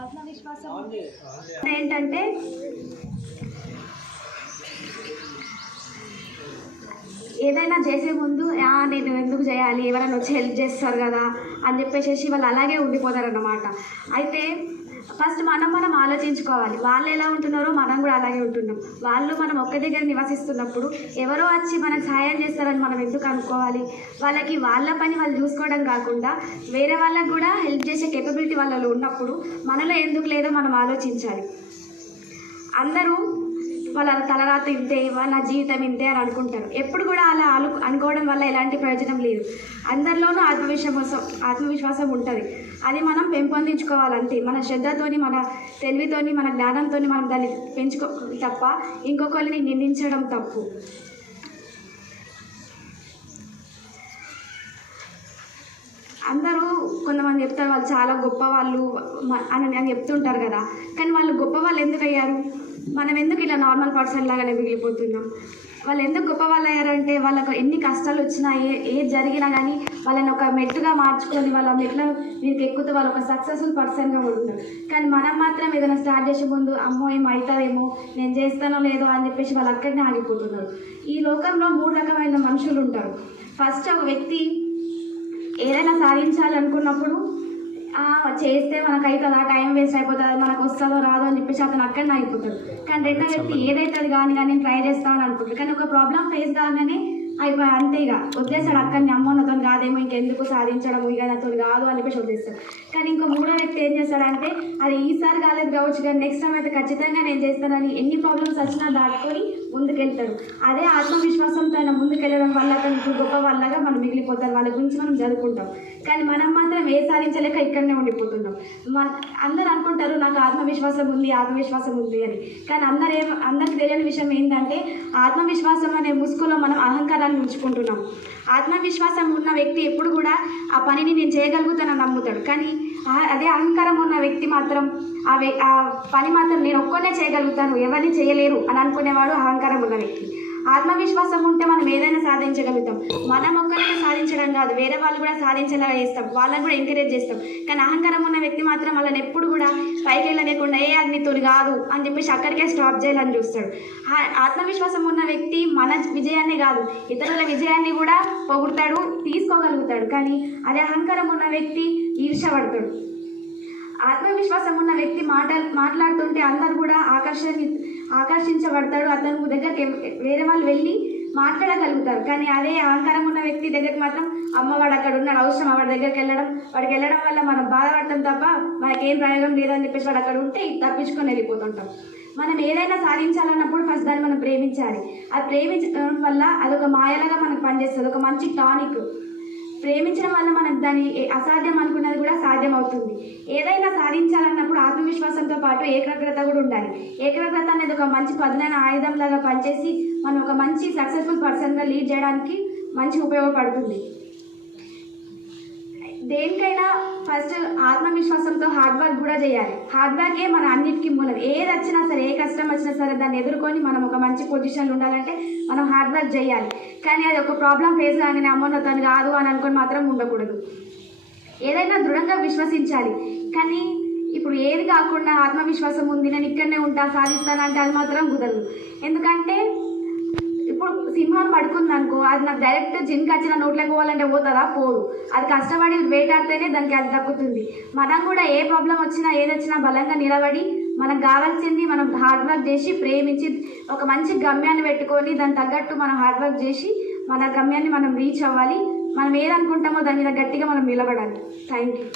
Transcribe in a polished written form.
ఆత్మవిశ్వాసం ఏంటంటే ఏదైనా చేసే ముందు నేను ఎందుకు చేయాలి, ఎవరైనా వచ్చి హెల్ప్ చేస్తారు కదా అని చెప్పేసి వాళ్ళు అలాగే ఉండిపోతారన్నమాట. అయితే ఫస్ట్ మనం ఆలోచించుకోవాలి, వాళ్ళు ఎలా ఉంటున్నారో మనం కూడా అలాగే ఉంటున్నాం. మనం ఒక్క దగ్గర నివసిస్తున్నప్పుడు ఎవరో వచ్చి మనకు సహాయం చేస్తారని మనం ఎందుకు అనుకోవాలి? వాళ్ళకి వాళ్ళ పని వాళ్ళు చూసుకోవడం కాకుండా వేరే వాళ్ళకు కూడా హెల్ప్ చేసే కేపబిలిటీ వాళ్ళలో ఉన్నప్పుడు మనలో ఎందుకు లేదో మనం ఆలోచించాలి. అందరూ వాళ్ళ తలరాత ఇంతే, వాళ్ళ జీవితం ఇంతే అని అనుకుంటారు. ఎప్పుడు కూడా అలా అనుకోవడం వల్ల ఎలాంటి ప్రయోజనం లేదు. అందరిలోనూ ఆత్మవిశ్వాసం ఉంటుంది. అది మనం పెంపొందించుకోవాలంటే మన శ్రద్ధతోని, మన తెలివితోని, మన జ్ఞానంతో మనం దాన్ని తప్ప ఇంకొకరిని నిందించడం తప్పు. అందరూ కొంతమంది చెప్తారు వాళ్ళు చాలా గొప్ప వాళ్ళు అని చెప్తుంటారు కదా, కానీ వాళ్ళు గొప్ప వాళ్ళు ఎందుకు అయ్యారు? మనం ఎందుకు ఇలా నార్మల్ పర్సన్ లాగానే మిగిలిపోతున్నాం? వాళ్ళు ఎందుకు గొప్ప వాళ్ళు అయ్యారంటే వాళ్ళకు ఎన్ని కష్టాలు వచ్చినా ఏది జరిగినా కానీ వాళ్ళని ఒక మెట్టుగా మార్చుకొని వాళ్ళ మెట్ల మీకు ఎక్కుతూ వాళ్ళు ఒక సక్సెస్ఫుల్ పర్సన్గా ఉంటున్నారు. కానీ మనం మాత్రం ఏదైనా స్టార్ట్ చేసే ముందు అమ్మో ఏమవుతుందేమో, నేను చేస్తానో లేదో అని చెప్పేసి వాళ్ళు అక్కడనే ఆగిపోతున్నారు. ఈ లోకంలో 3 రకమైన మనుషులు ఉంటారు. ఫస్ట్ ఒక వ్యక్తి ఏదైనా సాధించాలనుకున్నప్పుడు చేస్తే మనకు అవుతుందా, టైం వేస్ట్ అయిపోతుంది, మనకు వస్తుందో రాదో అని చెప్పేసి అతను అక్కడనే అయిపోతాడు. కానీ రెండో వ్యక్తి ఏదైతే అది కానీ నేను ట్రై చేస్తామని అనుకుంటాడు. కానీ ఒక ప్రాబ్లం ఫేస్ కాగానే అయిపోయి అంతే ఇక వదిలేస్తాడు. అక్కడిని అమ్మో నాతో కాదేమో, ఇంకెందుకు సాధించడం, ఇక నాతో కాదు అని చెప్పేసి వదిలేస్తాడు. కానీ ఇంకో 3వ వ్యక్తి ఏం చేస్తాడంటే అది ఈసారి కాలేదు కావచ్చు కానీ నెక్స్ట్ టైం అయితే ఖచ్చితంగా నేను చేస్తానని ఎన్ని ప్రాబ్లమ్స్ వచ్చినా దాటుకొని ముందుకెళ్తాడు. అదే ఆత్మవిశ్వాసంతో ఆయన ముందుకెళ్ళడం వల్ల అతనికి గొప్ప వాళ్ళగా మనం మిగిలిపోతారు. వాళ్ళ గురించి మనం చదువుకుంటాం. కానీ మనం మాత్రం ఏ సాధించలేక ఇక్కడనే ఉండిపోతున్నాం. అందరూ అనుకుంటారు నాకు ఆత్మవిశ్వాసం ఉంది అని. కానీ అందరికి తెలియని విషయం ఏంటంటే ఆత్మవిశ్వాసం అనే ముసుగులో మనం అహంకారాన్ని ఉంచుకుంటున్నాం. ఆత్మవిశ్వాసం ఉన్న వ్యక్తి ఎప్పుడు కూడా ఆ పనిని నేను చేయగలుగుతానని నమ్ముతాడు. కానీ అదే అహంకారం ఉన్న వ్యక్తి మాత్రం ఆ పని మాత్రం నేను ఒక్కనే చేయగలుగుతాను, ఎవరిని చేయలేరు అని అనుకునేవాడు అహంకారం ఉన్న వ్యక్తి. ఆత్మవిశ్వాసం ఉంటే మనం ఏదైనా సాధించగలుగుతాం. మనం ఒక్కరిని సాధించడం కాదు, వేరే వాళ్ళు కూడా సాధించేలా చేస్తాం, వాళ్ళని కూడా ఎంకరేజ్ చేస్తాం. కానీ అహంకారం ఉన్న వ్యక్తి మాత్రం వాళ్ళని ఎప్పుడు కూడా పైకి వెళ్ళలేకుండా అది నీతో కాదు అని చెప్పేసి అక్కడికే స్టాప్ చేయాలని చూస్తాడు. ఆత్మవిశ్వాసం ఉన్న వ్యక్తి మన విజయాన్ని కాదు ఇతరుల విజయాన్ని కూడా పొగుడతాడు, తీసుకోగలుగుతాడు. కానీ అదే అహంకారం ఉన్న వ్యక్తి ఈర్ష్యపడతాడు. ఆత్మవిశ్వాసం ఉన్న వ్యక్తి మాట్లాడుతుంటే అందరు కూడా ఆకర్షించబడతాడు. అతను దగ్గరికి వేరే వాళ్ళు వెళ్ళి మాట్లాడగలుగుతారు. కానీ అదే అహంకారం ఉన్న వ్యక్తి దగ్గరికి మాత్రం వాడు అక్కడ ఉన్నాడు, అవసరం వాడి దగ్గరికి వాడికి వెళ్ళడం వల్ల మనం బాధపడతాం తప్ప మనకేం ప్రయోగం లేదని చెప్పేసి వాడు అక్కడ ఉంటే తప్పించుకొని వెళ్ళిపోతుంటాం. మనం ఏదైనా సాధించాలన్నప్పుడు ఫస్ట్ దాన్ని మనం ప్రేమించాలి. అది ప్రేమించడం వల్ల అదొక మాయలాగా మనకు పనిచేస్తుంది, ఒక మంచి టానిక్. ప్రేమించడం వల్ల మనకు దాన్ని అసాధ్యం అనుకున్నది కూడా సాధ్యం అవుతుంది. ఏదైనా సాధించాలన్నప్పుడు ఆత్మవిశ్వాసంతో పాటు ఏకాగ్రత కూడా ఉండాలి. ఏకాగ్రత అనేది ఒక మంచి పదునైన ఆయుధం లాగా పనిచేసి మనం ఒక మంచి సక్సెస్ఫుల్ పర్సన్గా లీడ్ చేయడానికి మంచి ఉపయోగపడుతుంది. దేనికైనా ఫస్ట్ ఆత్మవిశ్వాసంతో హార్డ్ వర్క్ కూడా చేయాలి. హార్డ్ వర్కే మన అన్నిటికీ మూలం. ఏది వచ్చినా సరే, ఏ కష్టం వచ్చినా సరే దాన్ని ఎదుర్కొని మనం ఒక మంచి పొజిషన్లో ఉండాలంటే మనం హార్డ్ వర్క్ చేయాలి. కానీ అది ఒక ప్రాబ్లం ఫేస్ కాగానే అమ్మో తను కాదు అని అనుకొని మాత్రం ఉండకూడదు. ఏదైనా దృఢంగా విశ్వసించాలి. కానీ ఇప్పుడు ఏది కాకుండా ఆత్మవిశ్వాసం ఉంది, నేను ఇక్కడనే ఉంటా సాధిస్తానంటే అది మాత్రం కుదరదు. ఎందుకంటే ఇప్పుడు సింహం పడుకుంది అనుకో, అది నాకు డైరెక్ట్ జిన్కి వచ్చిన నోట్లోకి పోవాలంటే పోతుందా? పోదు. అది కష్టపడి వేటాడితేనే దానికి అది దక్కుతుంది. మనం కూడా ఏ ప్రాబ్లం వచ్చినా ఏది వచ్చినా బలంగా నిలబడి మనకు కావాల్సింది మనం హార్డ్ వర్క్ చేసి ప్రేమించి ఒక మంచి గమ్యాన్ని పెట్టుకొని దాని తగ్గట్టు మనం హార్డ్ వర్క్ చేసి మన గమ్యాన్ని మనం రీచ్ అవ్వాలి. మనం ఏదనుకుంటామో దాని మీద గట్టిగా మనం నిలబడాలి. Thank you.